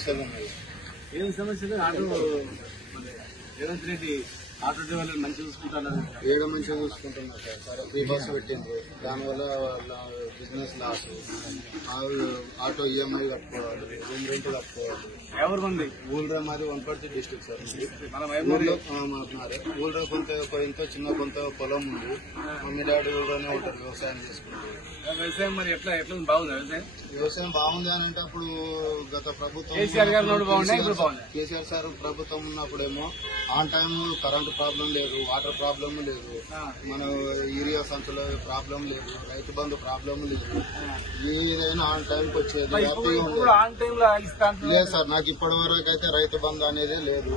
సమస్యలు ఉన్నాయి. ఏం సమస్యలు? ఆటో రేవంత్ రెడ్డి ఆటో డ్రైవర్లు మంచిగా చూసుకుంటున్నారు. ఏదో మంచిగా చూసుకుంటున్నారు సార్. ఫ్రీ బస్సు పెట్టిండ్రు, దానివల్ల బిజినెస్ లాస్. ఆటో ఈఎంఐ కట్టుకోవాలి, రూమ్ రెంట్ కట్టుకోవాలి. ఎవరు మంది ఊళ్ళో మాది వనపర్తి డిస్ట్రిక్ట్ సార్. ఊళ్ళో కొంత చిన్న కొంత పొలం ఉంది. మమ్మీ డాడీ ఊళ్ళోనే ఉంటారు, వ్యవసాయం చేసుకుంటారు. వ్యవసాయం మరి ఎట్లా బాగుంది? వ్యవసాయం బాగుంది అని అంటే అప్పుడు గత ప్రభుత్వం కేసీఆర్ సార్ ప్రభుత్వం ఉన్నప్పుడేమో ఆన్ టైం కరెంటు ప్రాబ్లం లేదు, వాటర్ ప్రాబ్లం లేదు, మన యూరియా సంచుల ప్రాబ్లం లేదు, రైతు బంధు ప్రాబ్లం లేదు. ఏదైనా ఆన్ టైంకి వచ్చేది. లేదు సార్, నాకు ఇప్పటి వరకు అయితే రైతు బంధు అనేది లేదు.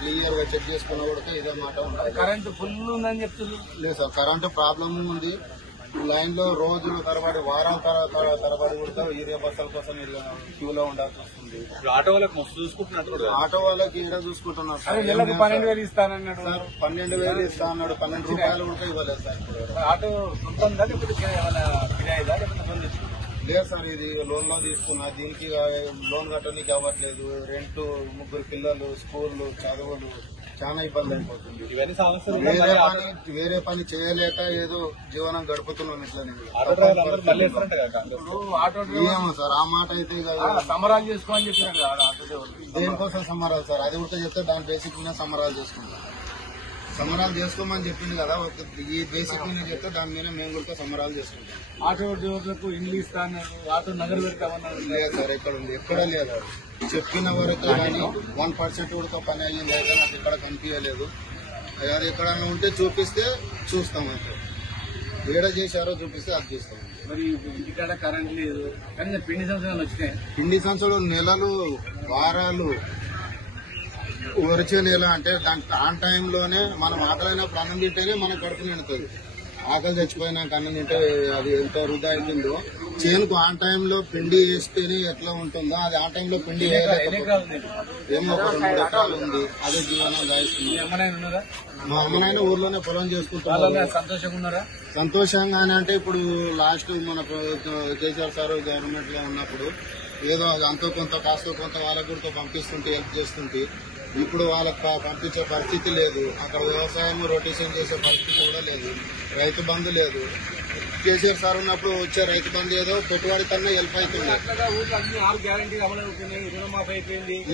క్లియర్ గా చెక్ చేసుకున్నా కూడా ఇదే మాట ఉంటుంది. కరెంటు ఫుల్ ఉందని చెప్తున్నారు. లేదు సార్, కరెంటు ప్రాబ్లం ఉంది. లైన్ లో రోజుల తరబడి, వారం తరబడి కూడా యూరియా బస్సుల కోసం క్యూలో ఉండాల్సి వస్తుంది. ఆటో వాళ్ళకి మస్తు చూసుకుంటున్నారు. ఆటో వాళ్ళకి ఈడ చూసుకుంటున్నారు సార్. 12,000 ఇస్తానన్నాడు సార్. 12,000 ఇస్తా అన్నాడు. 12 రూపాయలు కూడా ఇవ్వలేదు సార్. ఆటో సొంతంగా లేకపోతే లేదు సార్, ఇది లోన్ లో తీసుకున్నా. దీనికి లోన్ కట్టడానికి అవ్వట్లేదు. రెంట్, 3 పిల్లలు, స్కూళ్లు, చదువులు, చాలా ఇబ్బంది అయిపోతుంది. వేరే పని చేయలేక ఏదో జీవనం గడుపుతున్నాం. ఇట్లా ఏమో సార్, ఆ మాట అయితే సమరాలు చేసుకోవాలని చెప్పినారు. దేనికోసం సమరాలు సార్? అది కూడా చెప్తే దాని బేసిక్ మీద సమరాలు చేసుకుంటాం. సమరాలు చేసుకోమని చెప్పింది కదా, ఈ బేసిక్ మీద చెప్తే దాని మీద మేము కూడా సమరాలు చేసుకుంటాం. ఆటో డ్రైవర్లకు ఇండ్లు ఇస్తాను, ఆటో నగరు పెడతామన్నారు. లేదు సార్, ఎక్కడ ఉంది? ఎక్కడా లేదు. చెప్పిన వరకు కానీ 1% కూడా పని అయ్యింది అయితే నాకు ఇక్కడ కనిపించలేదు. అది ఎక్కడన్నా ఉంటే చూపిస్తే చూస్తాం. అంటే ఏడ చేశారో చూపిస్తే అది చూస్తాం. మరి ఇంటికాడ కరెంట్ లేదు, కానీ పిండి సంవత్సరాలు వచ్చినాయి. పిండి సంవత్సరాలు, నెలలు, వారాలు వరిచేలు. ఎలా అంటే దాని ఆన్ టైంలోనే మనం ఆకలైనప్పుడు అన్నం తింటేనే మనకు కడుపు నిండుతుంది. ఆకలి చచ్చిపోయినాక అన్నం తింటే అది ఎంత వృధా అవుతుందో. చేనుకు ఆన్ టైంలో పిండి వేస్తేనే ఎట్లా ఉంటుందో అది ఆ టైంలో పిండి ఏమో 2-3 ఎకరాలు ఉంది. అదే జీవనం గాయిస్తుంది. మా అమ్మనైనా ఊర్లోనే పొలం చేసుకుంటున్నారు. సంతోషంగానే అంటే ఇప్పుడు లాస్ట్ మన కేసీఆర్ సార్ గవర్నమెంట్ లో ఉన్నప్పుడు ఏదో అంతో కొంత కాస్తో కొంత వాళ్ళకు కూడా పంపిస్తుంటే, హెల్ప్ చేస్తుంటే, ఇప్పుడు వాళ్ళకి పంపించే పరిస్థితి లేదు. అక్కడ వ్యవసాయం రొటేషన్ చేసే పరిస్థితి కూడా లేదు. రైతు బంధు లేదు. కేసీఆర్ సార్ ఉన్నప్పుడు వచ్చే రైతు బంధు ఏదో పెట్టుబడి కన్నా హెల్ప్ అవుతుంది.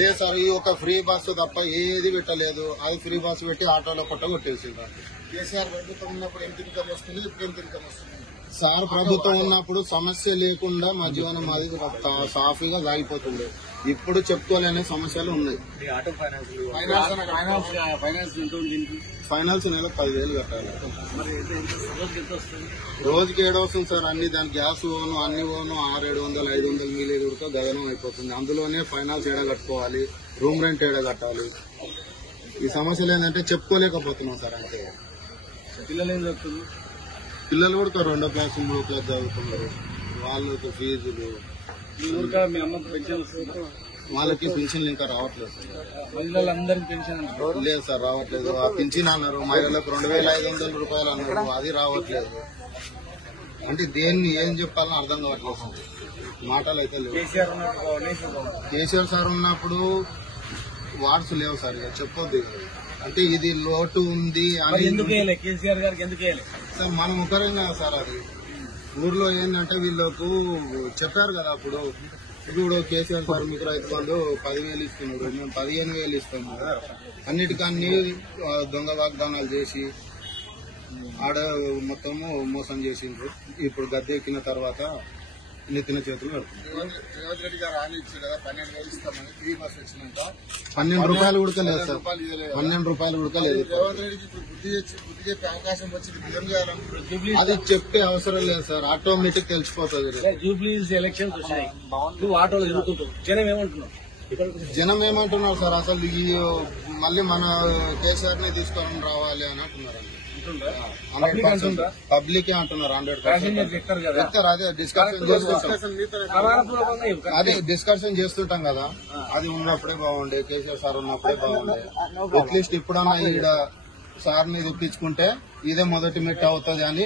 లేదు సార్, ఈ ఒక ఫ్రీ బస్సు తప్ప ఏది పెట్టలేదు. అది ఫ్రీ బస్సు పెట్టి ఆటోలో కొట్టేసింది. కేసీఆర్ ప్రభుత్వం ఉన్నప్పుడు ఎంత ఇన్కమ్ వస్తుంది, ఇప్పుడు ఎంత ఇన్కమ్ వస్తుంది? సార్ ప్రభుత్వం ఉన్నప్పుడు సమస్య లేకుండా మా జీవనం అది సాఫీగా సాగిపోతుంది. ఇప్పుడు చెప్పుకోలేని సమస్యలు ఉన్నాయి. ఫైనాన్స్ నెలకు 10,000 కట్టాలి. రోజుకి 7 వస్తుంది సార్. అన్ని దాని గ్యాస్ ఓను, అన్ని ఓను 600-700 500 మిగిలేదు కూడా గగనం అయిపోతుంది. అందులోనే ఫైనాన్స్ ఏడ కట్టుకోవాలి, రూమ్ రెంట్ ఏడ కట్టాలి. ఈ సమస్యలు ఏంటంటే చెప్పుకోలేకపోతున్నాం సార్. అంతే. పిల్లలు ఏం చదువుతున్నారు? పిల్లలు కూడా 2వ క్లాస్ 3వ క్లాస్ చదువుతున్నారు. వాళ్ళకి ఫీజులు, మీ అమ్మకి పెన్షన్ వాళ్ళకి పింఛన్లు ఇంకా రావట్లేదు సార్. మహిళలందరికీ పెన్షన్ లేదు సార్, రావట్లేదు. ఆ పింఛన్ అన్నారు, మహిళలకు 2,500 రూపాయలు అన్నారు, అది రావట్లేదు. అంటే దేన్ని ఏం చెప్పాలని అర్థం కావట్లేదు సార్. మాటలు అయితే లేవు. కేసీఆర్ సార్ ఉన్నప్పుడు వార్డ్స్ లేవు సార్. ఇక చెప్పొద్దు. అంటే ఇది లోటు ఉంది అని కేసీఆర్ గారికి ఎందుకు సార్ మనం ఒకరైనా సార్. అది ఊర్లో ఏంటంటే వీళ్ళకు చెప్పారు కదా అప్పుడు. ఇప్పుడు కేసీఆర్ సార్ మీకు రైతు బంధు 10,000 ఇస్తున్నాడు, మేము 15,000 ఇస్తాము. అన్నిటికన్నీ దొంగ వాగ్దానాలు చేసి ఆడ మొత్తము మోసం చేసిండ్రు. ఇప్పుడు గద్దె ఎక్కిన తర్వాత నెత్తిన చేతులు పెడుతున్నారు. రేవంత్ రెడ్డి గారు హామీ ఇచ్చారు కదా 12,000 ఇస్తామని. ఫ్రీ బస్ వచ్చినాక 12 రూపాయలు కూడా లేదు సార్. 12 రూపాయలు కూడా లేదు. రేవంత్ రెడ్డికి ఇప్పుడు బుద్ధి చెప్పే అవకాశం వచ్చింది. అది చెప్పే అవసరం లేదు సార్, ఆటోమేటిక్ తెలిసిపోతుంది. జూబ్లీస్ ఎలక్షన్స్ వచ్చినాయి, ఆటోలు తిరుగుతుంటారు. జనం ఏమంటున్నారు సార్? అసలు ఈ మళ్ళీ మన కేసీఆర్ ని తీసుకొని రావాలి అని అంటున్నారు. పబ్లిక్ అంటున్నారు 100%. అదే డిస్కషన్ చేస్తుంటాం కదా, అది ఉన్నప్పుడే బాగుండే. కేసీఆర్ సార్ ఉన్నప్పుడే బాగుండే. అట్లీస్ట్ ఇప్పుడన్నా ఈడ సార్ ని తెప్పించుకుంటే ఇదే మొదటి మెట్టు అవుతుంది అని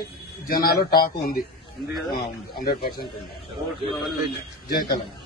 జనాలు టాక్ ఉంది. 100% ఉంది. జై తెలంగాణ.